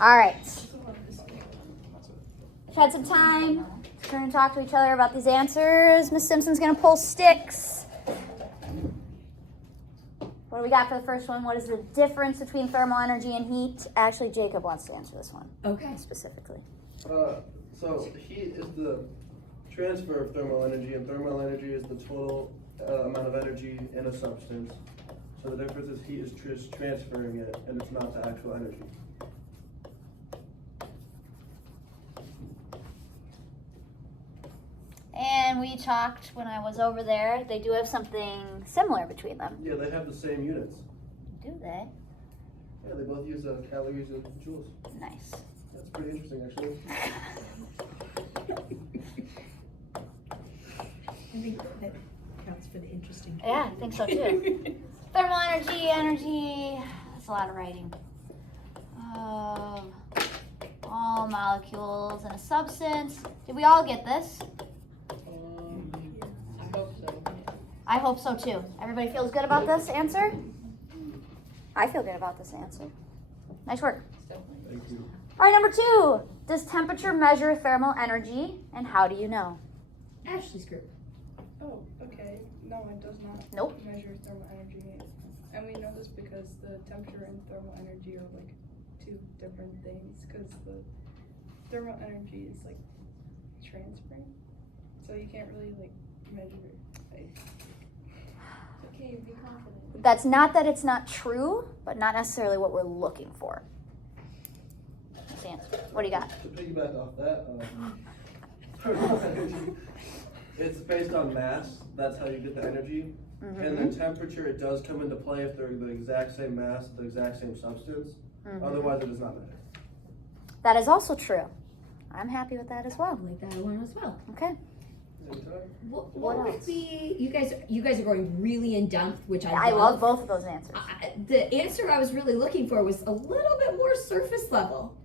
All right. We've had some time to turn and talk to each other about these answers. Miss Simpson's going to pull sticks. What do we got for the first one? What is the difference between thermal energy and heat? Actually, Jacob wants to answer this one. Okay. Specifically. So heat is the transfer of thermal energy, and thermal energy is the total amount of energy in a substance. So the difference is heat is just transferring it, and it's not the actual energy. And we talked when I was over there. They do have something similar between them. Yeah, they have the same units. Do they? Yeah, they both use calories and joules. Nice. That's pretty interesting, actually. I think that counts for the interesting. Yeah, I think so too. Thermal energy. That's a lot of writing. All molecules in a substance. Did we all get this? I hope so. I hope so too. Everybody feels good about this answer? I feel good about this answer. Nice work. Thank you. All right, number 2. Does temperature measure thermal energy, and how do you know? Ashley's group. Oh, okay. No, it does not Nope. measure thermal energy. And we know this because the temperature and thermal energy are like two different things, because the thermal energy is like transferring. So you can't really like measure it. It's okay, be confident. That's not that it's not true, but not necessarily what we're looking for. That's the answer. What do you got? To piggyback off that, thermal energy, it's based on mass. That's how you get the energy. Mm-hmm. And then temperature, it does come into play if they're the exact same mass, the exact same substance. Mm-hmm. Otherwise, it does not matter. That is also true. I'm happy with that as well. I like that one as well. Okay. Anytime. What What would else? be? You guys are going really in depth, which I love both of those answers. The answer I was really looking for was a little bit more surface level.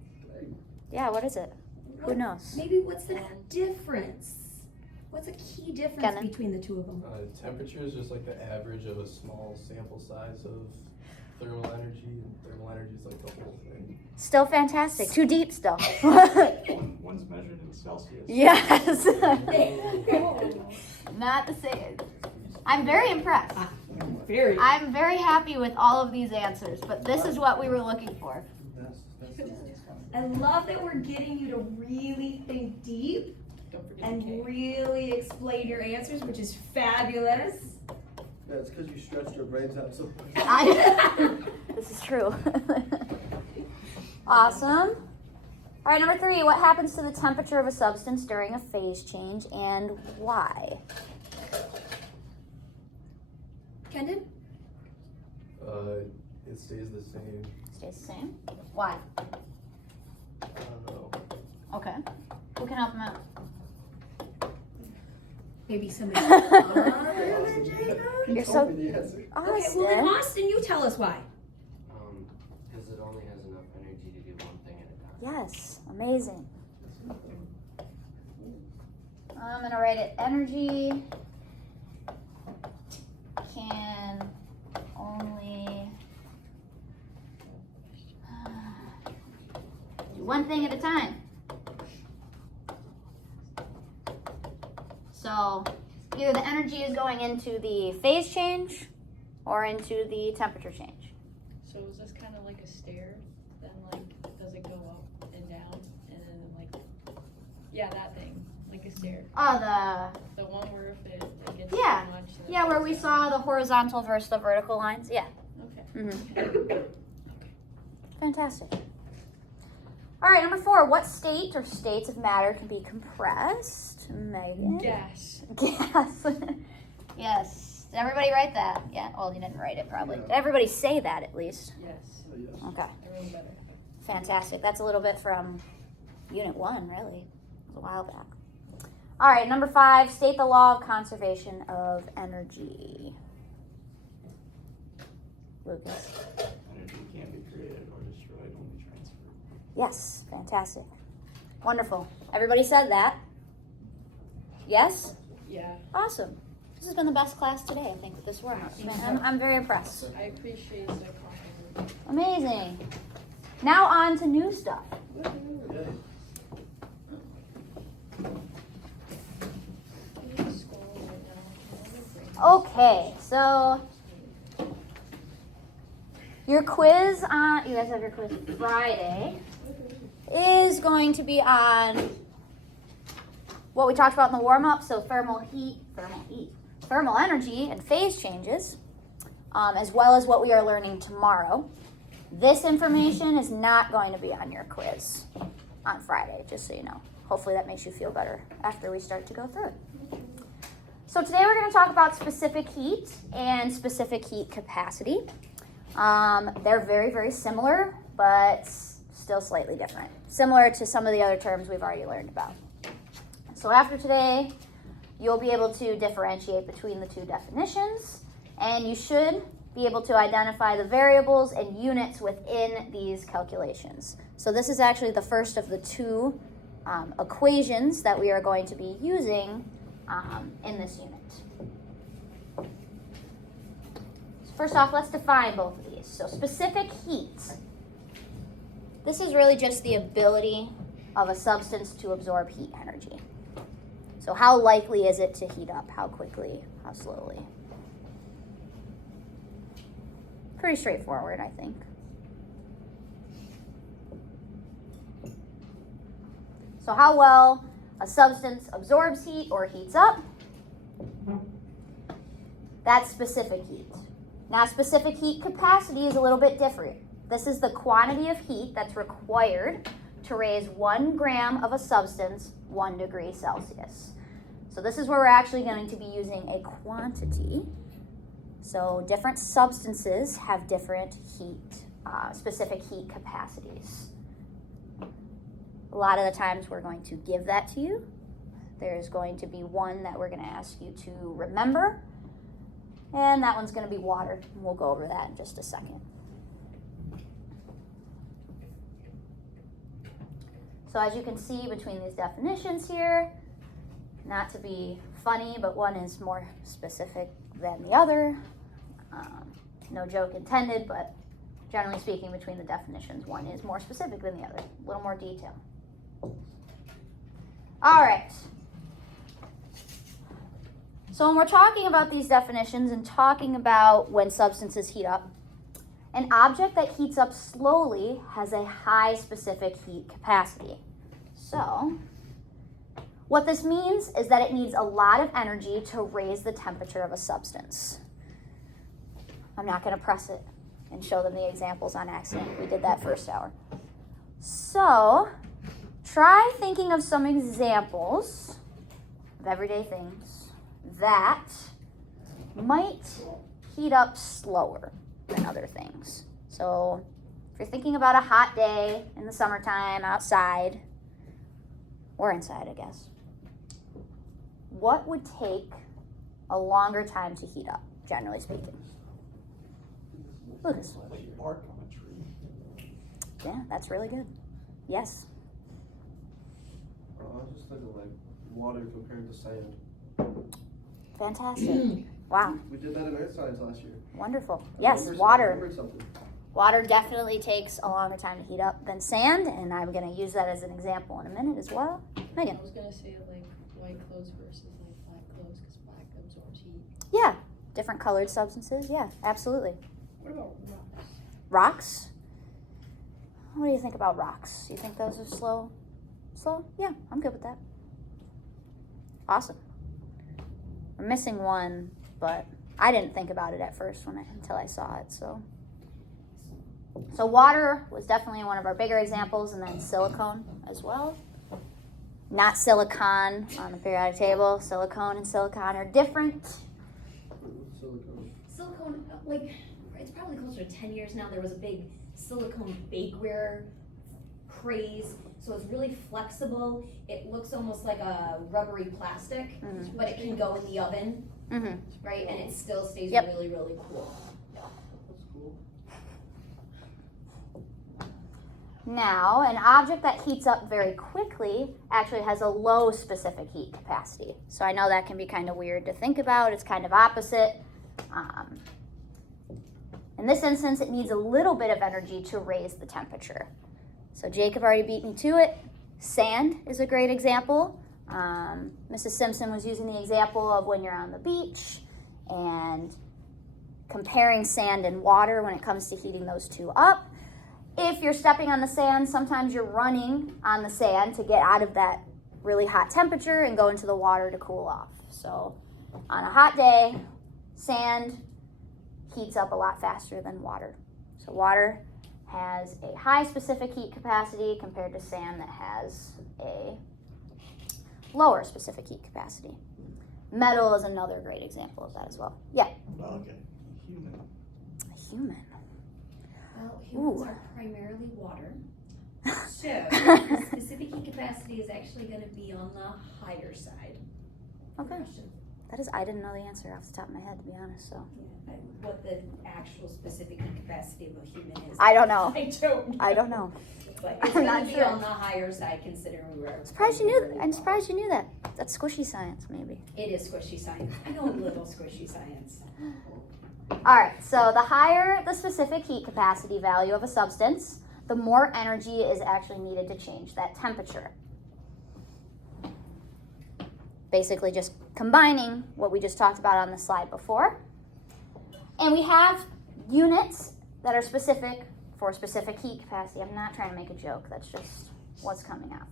Yeah, what is it? Who knows? Maybe what's the difference? What's a key difference Kenan? between the two of them? Temperature is just like the average of a small sample size of thermal energy, and thermal energy is like the whole thing. Still fantastic. Too deep still. One's measured in Celsius. Yes. Not the same. I'm very impressed. Very. I'm very happy with all of these answers, but this is what we were looking for. That's I love that we're getting you to really think deep Don't forget and the K. really explain your answers, which is fabulous. Yeah, it's because you stretched your brains out so This is true. Awesome. All right, number 3. What happens to the temperature of a substance during a phase change and why? Kendon? It stays the same. Stays the same. Why? I don't know. Okay. Who can help him out? Maybe somebody other than Jacob? You're told so me the answer. Okay, well then Austin. Austin, you tell us why. Because it only has enough energy to do one thing at a time. Yes, amazing. I'm gonna write it. Energy can only do one thing at a time. So either the energy is going into the phase change or into the temperature change. So is this kind of like a stair? Then like, does it go up and down, and then like, yeah, that thing, like a stair. Oh, The one where if it gets Yeah. too much. then yeah, it where goes we down. saw the horizontal versus the vertical lines. Yeah. Okay. Fantastic. All right, number 4. What state or states of matter can be compressed? Megan? Gas. Gas. Yes. Did everybody write that? Yeah. Well, you didn't write it probably. Yeah. Did everybody say that at least? Yes. Yes. Okay. Everyone better. Fantastic. That's a little bit from Unit 1, really. It was a while back. All right, number 5. State the law of conservation of energy. Lucas. Energy can't be created or destroyed, only transferred. Yes, fantastic. Wonderful. Everybody said that? Yes? Yeah. Awesome. This has been the best class today, I think, with this work. I'm very impressed. I appreciate the compliment. Amazing. Now on to new stuff. Yeah. Okay, so your quiz on, you guys have your quiz Friday, is going to be on what we talked about in the warm-up, so thermal energy and phase changes, as well as what we are learning tomorrow. This information is not going to be on your quiz on Friday, just so you know. Hopefully that makes you feel better after we start to go through it. So today we're going to talk about specific heat and specific heat capacity. They're very, very similar, but still slightly different. Similar to some of the other terms we've already learned about. So after today, you'll be able to differentiate between the two definitions, and you should be able to identify the variables and units within these calculations. So this is actually the first of the two equations that we are going to be using in this unit. So first off, let's define both of these. So specific heat. This is really just the ability of a substance to absorb heat energy. So how likely is it to heat up? How quickly? How slowly? Pretty straightforward, I think. So how well a substance absorbs heat or heats up, that's specific heat. Now, specific heat capacity is a little bit different. This is the quantity of heat that's required to raise 1 gram of a substance 1 degree Celsius. So this is where we're actually going to be using a quantity. So different substances have different heat, specific heat capacities. A lot of the times we're going to give that to you. There's going to be one that we're going to ask you to remember, and that one's going to be water. We'll go over that in just a second. So as you can see between these definitions here, not to be funny, but one is more specific than the other. No joke intended, but generally speaking, between the definitions, one is more specific than the other, a little more detail. All right. So when we're talking about these definitions and talking about when substances heat up, an object that heats up slowly has a high specific heat capacity. So what this means is that it needs a lot of energy to raise the temperature of a substance. I'm not going to press it and show them the examples on accident. We did that first hour. So try thinking of some examples of everyday things that might heat up slower than other things. So if you're thinking about a hot day in the summertime outside, or inside, I guess, what would take a longer time to heat up, generally speaking? Lucas. Bark on a tree. Yeah, that's really good. Yes. I was just thinking like water compared to sand. Fantastic. Wow. We did that in earth science last year. Wonderful. I Yes, remembered- I water. remembered something. Water definitely takes a longer time to heat up than sand, and I'm going to use that as an example in a minute as well. Megan. I was gonna say like white clothes versus like black clothes because black absorbs heat. Yeah, different colored substances. Yeah, absolutely. What about rocks? Rocks. What do you think about rocks? You think those are slow? Slow? Yeah, I'm good with that. Awesome. We're missing one, but I didn't think about it at first until I saw it. So water was definitely one of our bigger examples, and then silicone as well. Not silicon on the periodic table. Silicone and silicon are different. Silicone. Silicone, like, it's probably closer to 10 years now. There was a big silicone bakeware craze. So it's really flexible. It looks almost like a rubbery plastic, but it can go in the oven, Mm-hmm. right? And it still stays Yep. really, really cool. That's cool. Now, an object that heats up very quickly actually has a low specific heat capacity. So I know that can be kind of weird to think about. It's kind of opposite. In In this instance, it needs a little bit of energy to raise the temperature. So Jacob already beat me to it. Sand is a great example. Mrs. Simpson was using the example of when you're on the beach and comparing sand and water when it comes to heating those two up. If you're stepping on the sand, sometimes you're running on the sand to get out of that really hot temperature and go into the water to cool off. So on a hot day, sand heats up a lot faster than water. So water has a high specific heat capacity compared to sand that has a lower specific heat capacity. Metal is another great example of that as well. Yeah. Okay. Human. A human. Well, humans Ooh. are primarily water. So the specific heat capacity is actually going to be on the higher side. Okay. That is, I didn't know the answer off the top of my head, to be honest. So Yeah, what the actual specific heat capacity of a human is, I don't know. I don't know. I don't know. But it's I'm going not to be sure. on the higher side considering we were. I'm surprised you knew that. That's squishy science, maybe. It is squishy science. I know a little squishy science. All right, so the higher the specific heat capacity value of a substance, the more energy is actually needed to change that temperature. Basically just combining what we just talked about on the slide before. And we have units that are specific for specific heat capacity. I'm not trying to make a joke, that's just what's coming out.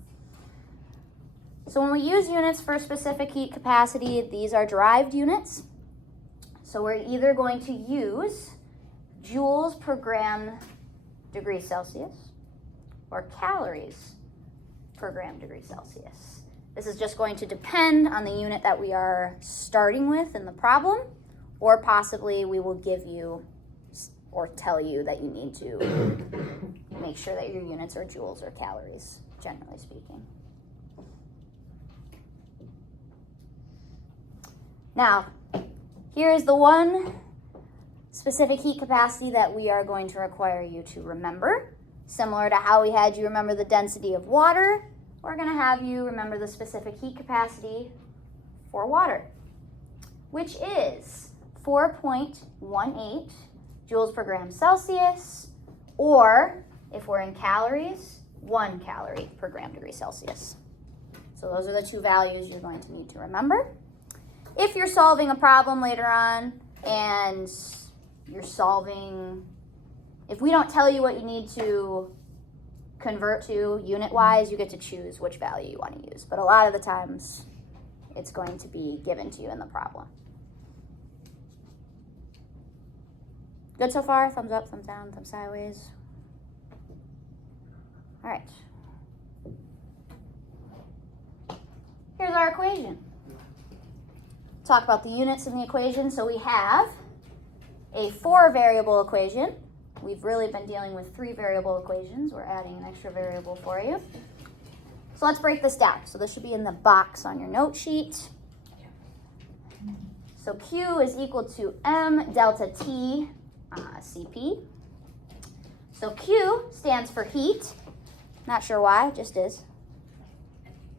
So when we use units for specific heat capacity, these are derived units. So we're either going to use joules per gram degree Celsius or calories per gram degree Celsius. This is just going to depend on the unit that we are starting with in the problem, or possibly we will give you or tell you that you need to make sure that your units are joules or calories, generally speaking. Now, here is the one specific heat capacity that we are going to require you to remember. Similar to how we had you remember the density of water, we're going to have you remember the specific heat capacity for water, which is 4.18 joules per gram Celsius, or if we're in calories, 1 calorie per gram degree Celsius. So those are the two values you're going to need to remember. If you're solving a problem later on and you're solving, if we don't tell you what you need to convert to unit-wise, you get to choose which value you want to use. But a lot of the times, it's going to be given to you in the problem. Good so far? Thumbs up, thumbs down, thumbs sideways. All right. Here's our equation. Talk about the units in the equation. So we have a 4-variable equation. We've really been dealing with 3-variable equations. We're adding an extra variable for you. So let's break this down. So this should be in the box on your note sheet. So Q is equal to M delta T Cp. So Q stands for heat. Not sure why, just is.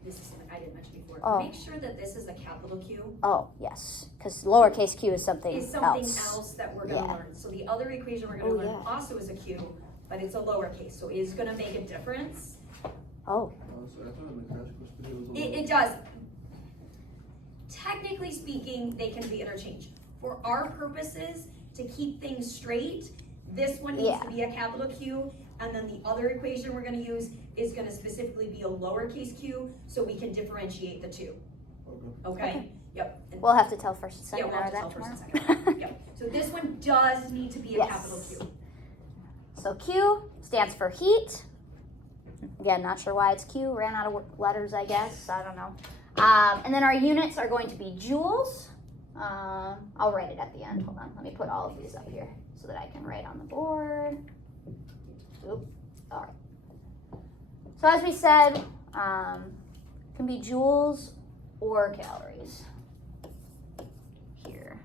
This is something I didn't mention before. Oh. Make sure that this is a capital Q. Oh, yes, because lowercase q is something, Is something else that we're gonna Yeah. learn. So the other equation we're gonna Oh, learn yeah. also is a Q, but it's a lowercase, so it is gonna make a difference. Oh, Oh, sorry, I thought in the crash course video was a It little. does. Technically speaking, they can be interchanged. For our purposes, to keep things straight, this one needs Yeah. to be a capital Q, and then the other equation we're gonna use is gonna specifically be a lowercase q, so we can differentiate the two. Okay. Okay? Yep. And- we'll have to tell first and Yeah, second we'll hour have to that tell first and tomorrow. second. Yep. So this one does need to be a Yes. capital Q. So Q stands for heat. Again, not sure why it's Q. Ran out of letters, I guess. I don't know. And then our units are going to be joules. I'll write it at the end. Hold on. Let me put all of these up here so that I can write on the board. Oop. All right. So as we said, it can be joules or calories. Here.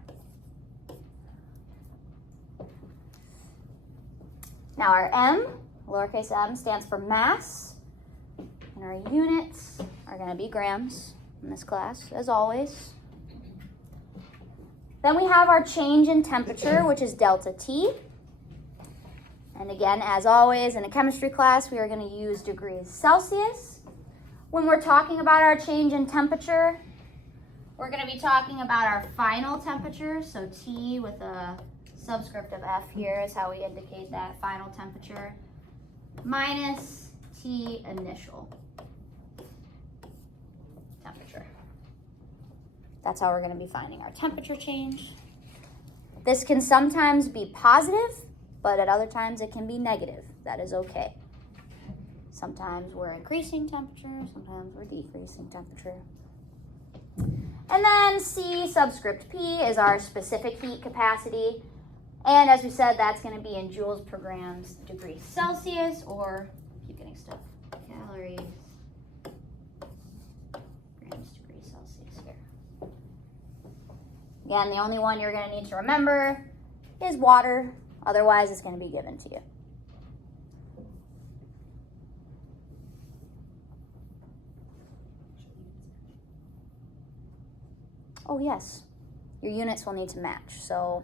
Now our M, lowercase m, stands for mass. And our units are going to be grams in this class, as always. Then we have our change in temperature, which is delta T. And again, as always, in a chemistry class, we are going to use degrees Celsius. When we're talking about our change in temperature, we're going to be talking about our final temperature. So T with a subscript of F here is how we indicate that final temperature, minus T initial temperature. That's how we're going to be finding our temperature change. This can sometimes be positive, but at other times it can be negative. That is okay. Sometimes we're increasing temperature, sometimes we're decreasing temperature. And then C subscript P is our specific heat capacity. And as we said, that's going to be in joules per grams degrees Celsius, or keep getting stuff, calories, grams degrees Celsius here. Again, the only one you're going to need to remember is water. Otherwise, it's going to be given to you. Oh, yes. Your units will need to match. So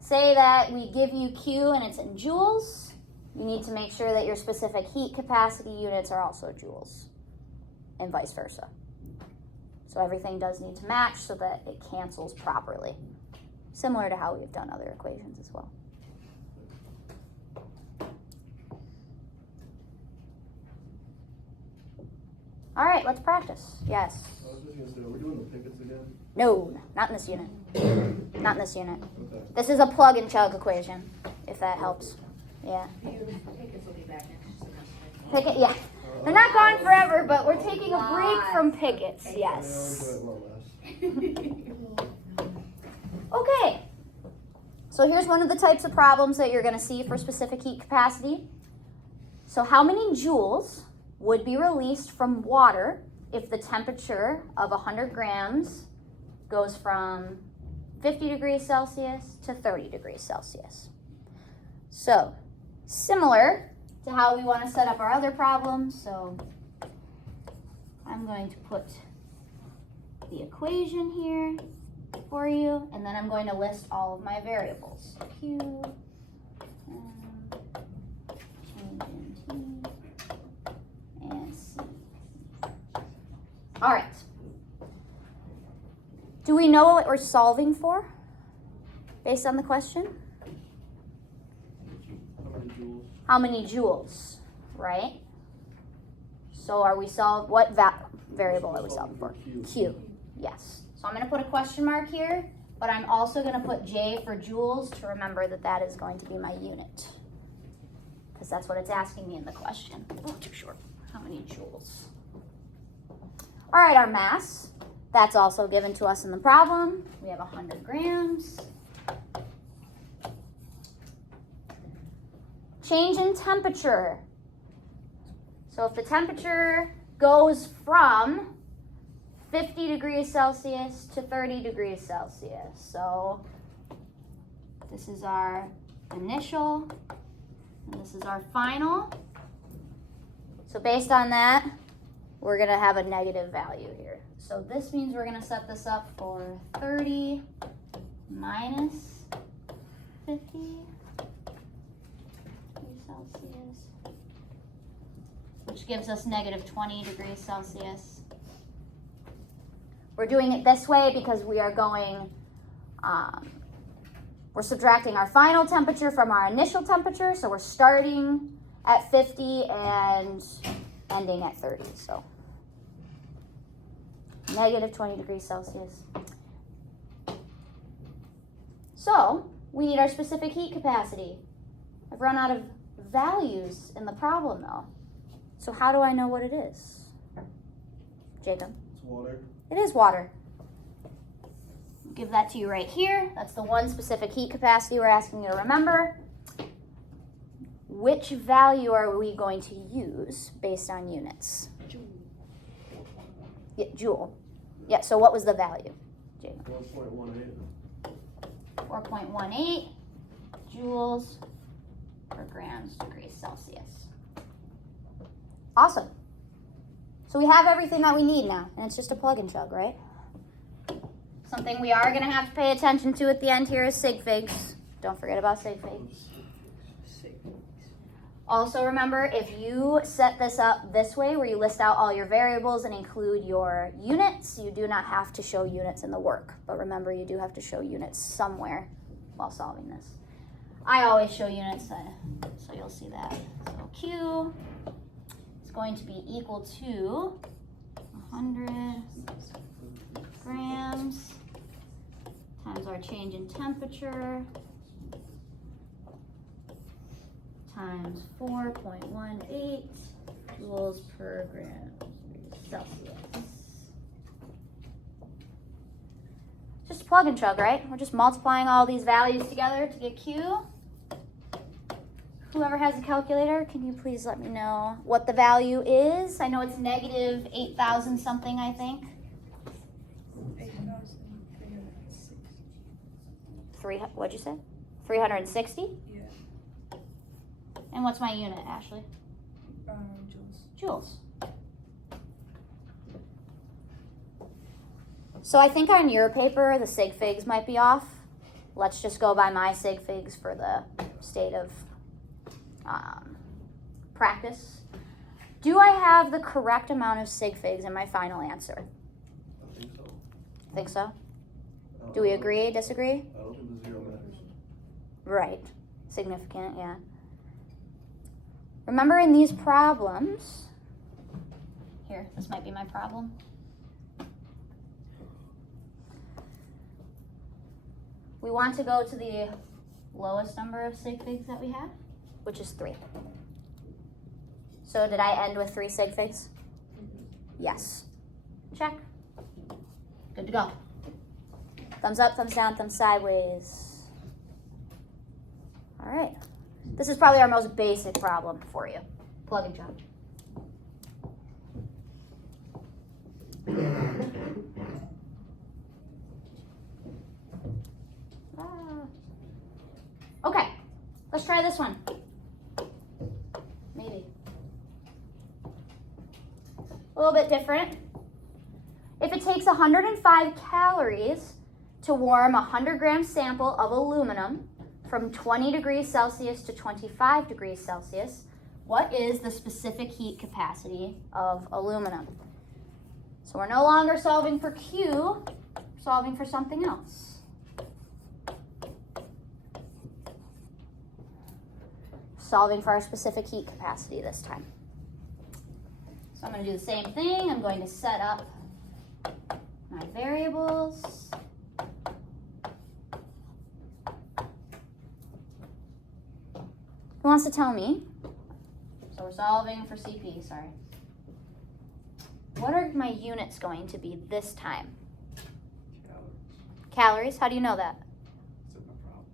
say that we give you Q and it's in joules. You need to make sure that your specific heat capacity units are also joules, and vice versa. So everything does need to match so that it cancels properly, similar to how we've done other equations as well. All right, let's practice. Yes. I was just gonna say, are we doing the pickets again? No, not in this unit. Not in this unit. Okay. This is a plug and chug equation, if that helps. Yeah. Pickets will be back next semester. Picket, yeah. They're not gone forever, but we're taking a break from pickets. Yes. Yeah, I'll enjoy it one less. Okay. So here's one of the types of problems that you're going to see for specific heat capacity. So how many joules would be released from water if the temperature of 100 grams goes from 50 degrees Celsius to 30 degrees Celsius? So, similar to how we want to set up our other problems. So, I'm going to put the equation here for you, and then I'm going to list all of my variables. Q, change in T, and C. All right. Do we know what we're solving for based on the question? How many joules? How many joules, right? So are we what variable are we solving for? Q, yes. So I'm going to put a question mark here, but I'm also going to put J for joules to remember that that is going to be my unit, because that's what it's asking me in the question. Oh, too short. How many joules? All right, our mass, that's also given to us in the problem. We have 100 grams. Change in temperature. So if the temperature goes from 50 degrees Celsius to 30 degrees Celsius. So this is our initial, and this is our final. So based on that, we're going to have a negative value here. So this means we're going to set this up for 30 minus 50 degrees Celsius, which gives us negative 20 degrees Celsius. We're doing it this way because we are going, we're subtracting our final temperature from our initial temperature. So we're starting at 50 and ending at 30. So negative 20 degrees Celsius. So we need our specific heat capacity. I've run out of values in the problem though. So how do I know what it is? Jacob? It's water. It is water. Give that to you right here. That's the one specific heat capacity we're asking you to remember. Which value are we going to use based on units? Yeah, joule. Yeah, so what was the value, Jacob? 1.18. 4.18 joules per grams degrees Celsius. Awesome. So we have everything that we need now, and it's just a plug and chug, right? Something we are going to have to pay attention to at the end here is sig figs. Don't forget about sig figs. Also remember, if you set this up this way, where you list out all your variables and include your units, you do not have to show units in the work. But remember, you do have to show units somewhere while solving this. I always show units, so you'll see that. So Q is going to be equal to 100 grams times our change in temperature times 4.18 joules per gram Celsius. Just plug and chug, right? We're just multiplying all these values together to get Q. Whoever has a calculator, can you please let me know what the value is? I know it's negative 8,000 something, I think. 8,306. What'd you say? 360? Yeah. And what's my unit, Ashley? Joules. Joules. So I think on your paper, the sig figs might be off. Let's just go by my sig figs for the state of practice. Do I have the correct amount of sig figs in my final answer? I think so. Think so? I Do we don't- agree, disagree? I don't think the zero matters. Right. Significant, yeah. Remember in these problems, here, this might be my problem. We want to go to the lowest number of sig figs that we have, which is 3. So did I end with 3 sig figs? Yes. Check. Good to go. Thumbs up, thumbs down, thumbs sideways. All right. This is probably our most basic problem for you. Plug and chug. Okay, let's try this one. Maybe. A little bit different. If it takes 105 calories to warm a 100-gram sample of aluminum from 20 degrees Celsius to 25 degrees Celsius, what is the specific heat capacity of aluminum? So we're no longer solving for Q, we're solving for something else. Solving for our specific heat capacity this time. So I'm going to do the same thing. I'm going to set up my variables. Who wants to tell me? So we're solving for CP, sorry. What are my units going to be this time? Calories, how do you know that?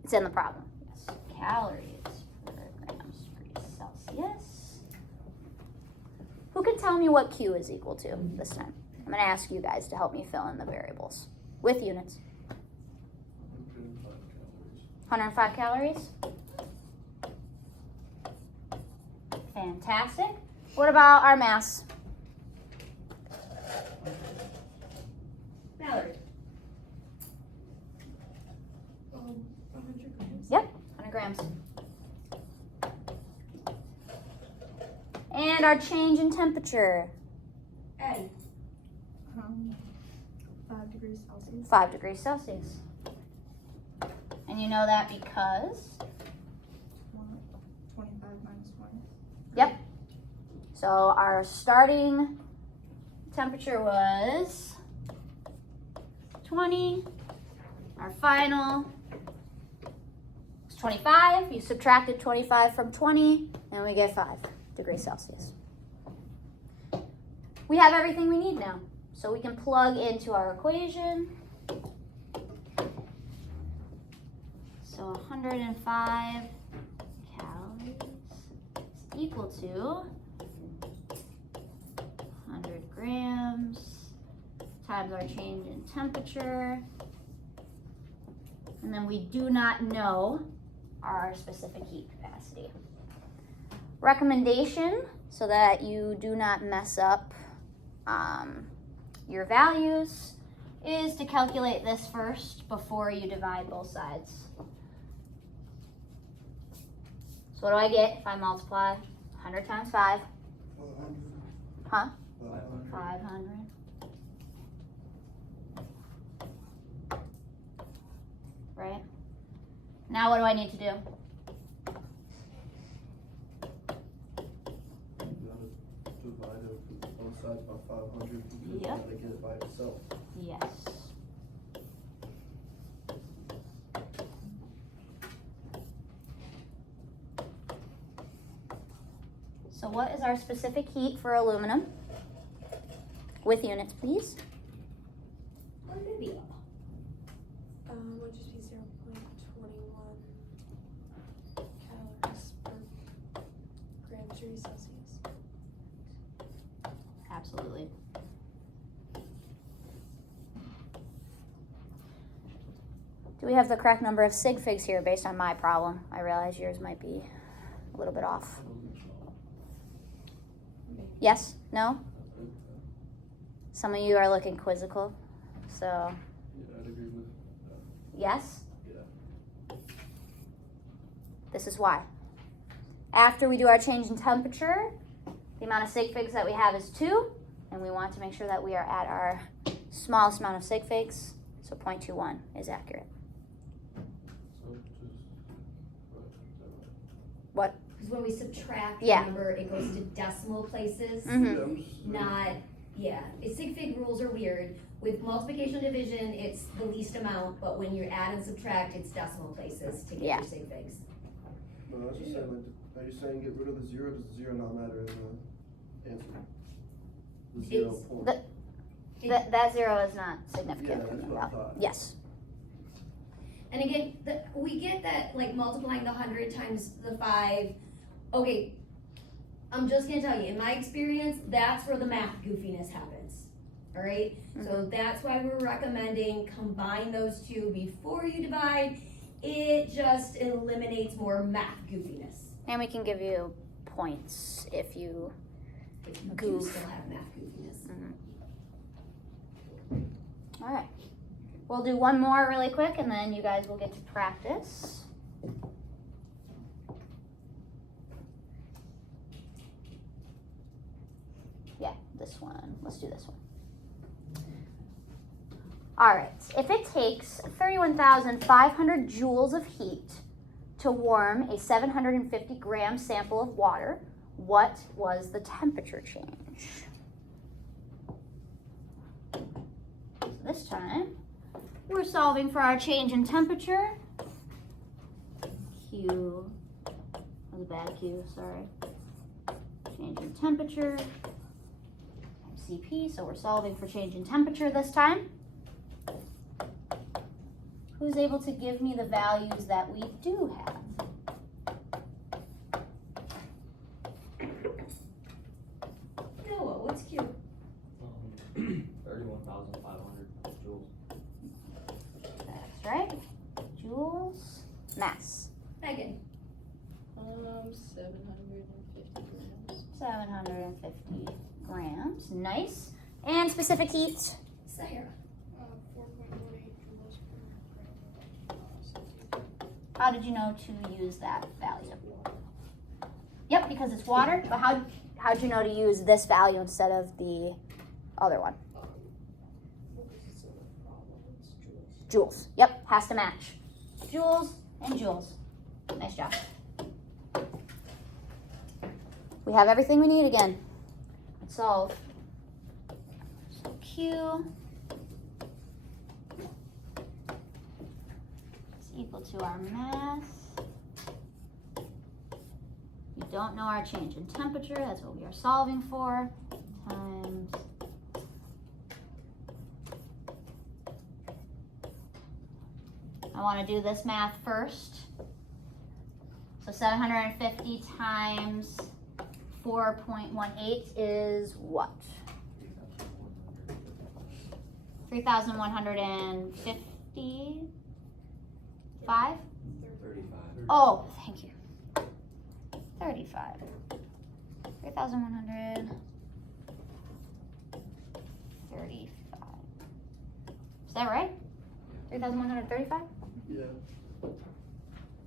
It's in the problem. Yes. Calories per grams degrees Celsius. Who can tell me what Q is equal to this time? I'm going to ask you guys to help me fill in the variables with units. 105 calories. Fantastic. What about our mass? Mallory. 100 grams. Yep, 100 grams. And our change in temperature, Addie. 5 degrees Celsius. 5 degrees Celsius. And you know that because? 25 minus 20. Yep. So our starting temperature was 20. Our final was 25. You subtracted 25 from 20, and we get 5 degrees Celsius. We have everything we need now. So we can plug into our equation. So 105 calories is equal to 100 grams times our change in temperature. And then we do not know our specific heat capacity. Recommendation, so that you do not mess up your values, is to calculate this first before you divide both sides. So So what do I get if I multiply 100 times 5? Huh? 500. Right? Now what do I need to do? You gotta divide it with both sides by 500. You Yep. gotta get it by itself. Yes. So what is our specific heat for aluminum? With units, please. What would it be? Would just be 0.21 calories per gram degree Celsius. Absolutely. Do we have the correct number of sig figs here based on my problem? I realize yours might be a little bit off. Yes? No? Some of you are looking quizzical. So, Yeah, I'd agree with that. yes? Yeah. This is why. After we do our change in temperature, the amount of sig figs that we have is 2, and we want to make sure that we are at our smallest amount of sig figs, so 0.21 is accurate. So just, What? Because when we subtract, Yeah. remember, it goes to decimal places. Mhm. yeah, I'm just. Not, yeah. Sig fig rules are weird. With multiplication and division, it's the least amount, but when you add and subtract, it's decimal places to get Yeah. your sig figs. No, I was just saying, like, are you saying get rid of the 0? Does the 0 not matter in the answer? The 0 It's- point. That 0 is not significant. Yeah, that's what I thought. Yes. And again, we get that, like, multiplying the 100 times the 5. Okay, I'm just gonna tell you, in my experience, that's where the math goofiness happens. All right? So that's why we're recommending combine those two before you divide. It just eliminates more math goofiness. And we can give you points if you. If you do Goof. still have math goofiness. All right. We'll do one more really quick, and then you guys will get to practice. Yeah, this one. Let's do this one. All right. If it takes 31,500 joules of heat to warm a 750 gram sample of water, what was the temperature change? This time, we're solving for our change in temperature. Q, that was a bad Q, sorry. Change in temperature, CP, so we're solving for change in temperature this time. Who's able to give me the values that we do have? Noah, what's Q? 31,500 joules. That's right. Joules, mass. Megan. 750 grams. 750 grams, nice. And specific heat, Sahara. 4.18 joules per gram Celsius. how did you know to use that value? Yep, because it's water, but how'd you know to use this value instead of the other one? What was the sort of problem? It's joules. Joules, yep, has to match. Joules and joules. Nice job. We have everything we need again. Let's solve. So Q is equal to our mass. We don't know our change in temperature, that's what we are solving for, times I want to do this math first. So 750 times 4.18 is what? 3,155? 35. Oh, thank you. 35. 3,135. Is that right? 3,135? Yeah.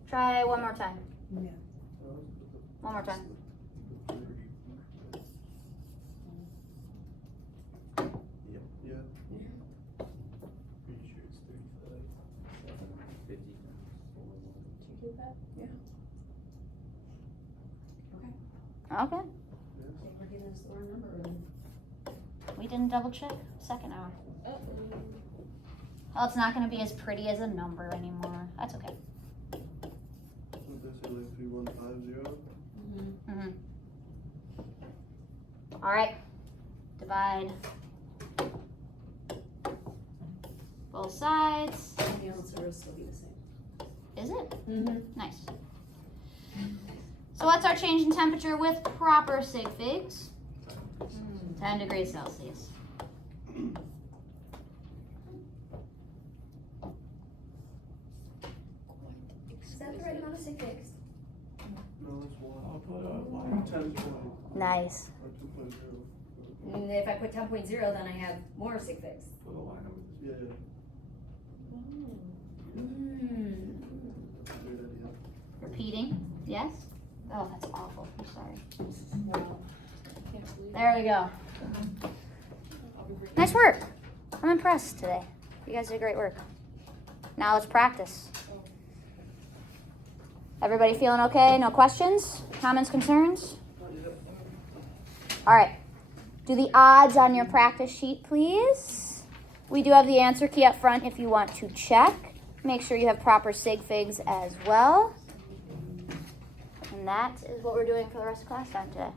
Try one more time. That was One more time. Yeah. Pretty sure it's 35. 50. Did you get that? Okay. Yes. Okay, we're giving us the wrong number. We didn't double check. Second hour. Uh-oh. Well, it's not going to be as pretty as a number anymore. That's okay. What did I say, like 3150? Mm-hmm. All right. Divide both sides. The answer will still be the same. Is it? Mm-hmm. Nice. So what's our change in temperature with proper sig figs? 10 degrees Celsius. Is that the right amount of sig figs? No, that's I'll one. put 10 Nice. or 2.0. And if I put 10.0, then I have more sig figs. a line of Yeah, Mm. great idea. Repeating. Yes? Oh, that's awful. I'm sorry. Wow. Can't believe There we go. I'll be bringing Nice work. I'm impressed today. You guys did great work. Now let's practice. Everybody feeling okay? No questions? Comments, concerns? All right. Do the odds on your practice sheet, please. We do have the answer key up front if you want to check. Make sure you have proper sig figs as well. And that is what we're doing for the rest of class time today.